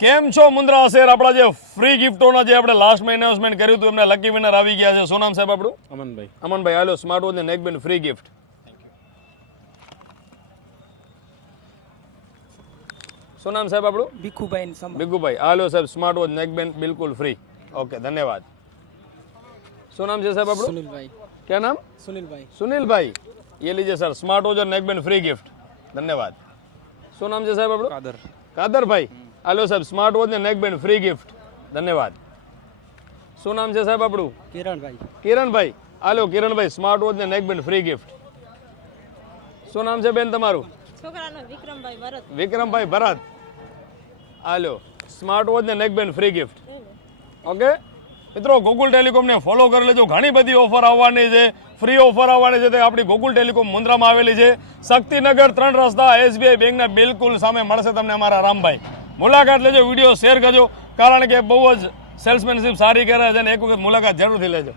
કેમ છો મુન્દ્રા શહેર? આપણા જે ફ્રી ગિફ્ટોના જે આપણે લાસ્ટમાં એનાઉન્સમેન્ટ કર્યું હતું એમના લકી વિનર આવી ગયા છે. શું નામ સાહેબ આપણું? અમનભાઈ. અમનભાઈ, હાલો સ્માર્ટ વોચ ને નેકબેન્ડ ફ્રી ગિફ્ટ. શું નામ સાહેબ આપણું? ભીખુભાઈ, હાલો સાહેબ સ્માર્ટ વોચ નેકબેન્ડ બિલકુલ ફ્રી. ઓકે, ધન્યવાદ. શું નામ છે સાહેબ આપણું? सुनील क्या नाम? सुनील भाई, ये लीजिए सर स्मार्ट वॉच और नेकबैंड फ्री गिफ्ट. धन्यवाद. શું નામ છે સાહેબ આપણું? કાદર ભાઈ, હાલો સાહેબ સ્માર્ટ વોચ ને નેકબેન્ડ ફ્રી ગિફ્ટ. ધન્યવાદ. શું નામ છે સાહેબ આપણું? કિરણભાઈ, હાલો કિરણભાઈ સ્માર્ટ વોચ ને નેકબેન્ડ ફ્રી ગિફ્ટ. શું નામ છે બેન તમારું? વિક્રમભાઈ ભરત, હાલો સ્માર્ટ વોચ ને નેકબેન્ડ ફ્રી ગિફ્ટ. ઓકે મિત્રો, ગોકુલ ટેલિકોમને ફોલો કરી લેજો. ઘણી બધી ઓફર આવવાની છે, ફ્રી ઓફર આવવાની છે. તે આપણી ગોકુલ ટેલિકોમ મુન્દ્રામાં આવેલી છે, શક્તિનગર 3 રસ્તા SBI બેંકના બિલકુલ સામે મળશે તમને અમારા રામભાઈ. મુલાકાત લેજો, વિડીયો શેર કરજો, કારણ કે બહુ જ સેલ્સમેનશીપ સારી કરે છે અને એક વખત મુલાકાત જરૂરથી લેજો.